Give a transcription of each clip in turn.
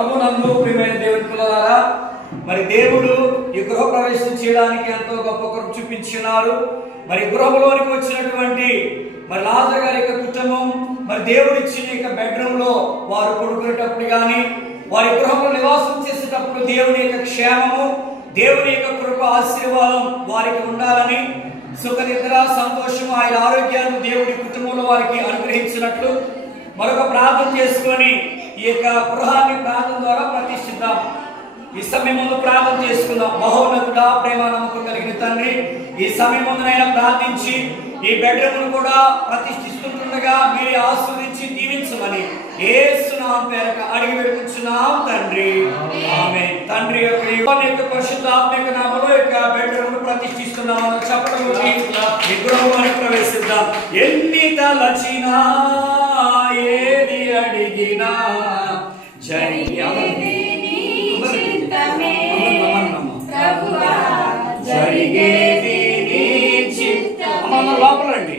ప్రభునందు ప్రియమైన దేవుని పిల్లలారా, మరి దేవుడు ఈ గృహ ప్రవేశం చేయడానికి ఎంతో గొప్ప కృప చూపించున్నారు. మరి గృహంలోనికి వచ్చినటువంటి మరి లాజరు గారి యొక్క కుటుంబం మరి దేవుడు ఇచ్చిన బెడ్రూమ్ లో వారు పడుకునేటప్పుడు కానీ వారి గృహంలో నివాసం చేసేటప్పుడు దేవుని యొక్క క్షేమము, దేవుని యొక్క కృప, ఆశీర్వాదం వారికి ఉండాలని, సుఖ నిద్ర, సంతోషము, ఆయన ఆరోగ్యాన్ని దేవుడి కుటుంబంలో వారికి అనుగ్రహించినట్లు మరొక ప్రార్థన చేసుకొని ఈ యొక్క గృహాన్ని ప్రార్థన ద్వారా ప్రతిష్ఠిద్దాం. ఈ సమయం ముందు ప్రార్థన చేసుకుందాం. మహోన్నతుడా, ప్రేమ నమ్మకం కలిగిన తండ్రి, ఈ సమయం ముందునైనా ప్రార్థించి ఈ బెడ్రూమ్ను కూడా ప్రతిష్ఠిస్తుండగా మీరు ఆశీర్వదించి దీవించమని యేసు నామమున పేరట అడిగి వేడుకుంటున్నాం తండ్రి. ఆమేన్. తండ్రి యొక్క పరిశుద్ధ ఆత్మ యొక్క నామములో యొక్క బెడ్రూమ్ను ప్రతిష్ఠిస్తున్నాం. చెప్పడం ఈ గృహంలోకి ప్రవేశిద్దాం. ఎన్ని తలచినా ఏది అడిగినా జరిగేది నీ చిత్తమే. లోపలండి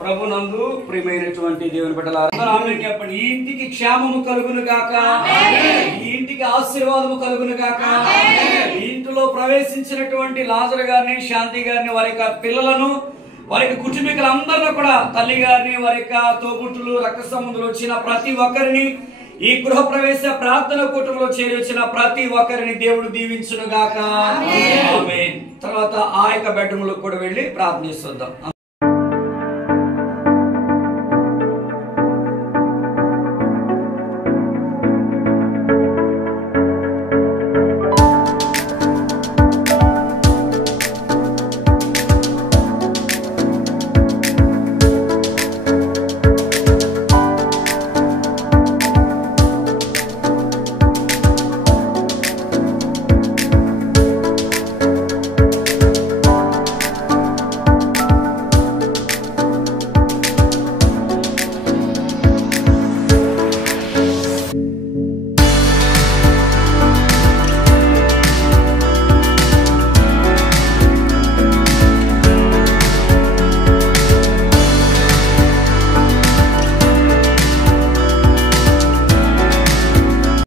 ప్రభునందు ప్రియమైనటువంటి దేవుని బిడ్డలారా, ఆమేన్ చెప్పండి. ఈ ఇంటికి క్షేమము కలుగును గాక, ఈ ఇంటికి ఆశీర్వాదము కలుగును గాక. ఈ ఇంటిలో ప్రవేశించినటువంటి లాజరు గారిని, శాంతి గారిని, వారి యొక్క పిల్లలను, వారి యొక్క కుటుంబీకులందరిలో కూడా, తల్లి గారిని, వారి యొక్క తోబుట్టులు, రక్త సంబంధులు వచ్చిన ప్రతి ఒక్కరిని, ఈ గృహ ప్రవేశ ప్రార్థన కూటంలో చేరి వచ్చిన ప్రతి ఒక్కరిని దేవుడు దీవించును గాక. ఆమేన్. తర్వాత ఆ యొక్క బెడ్రూమ్ లో కూడా వెళ్ళి ప్రార్థన చేద్దాం.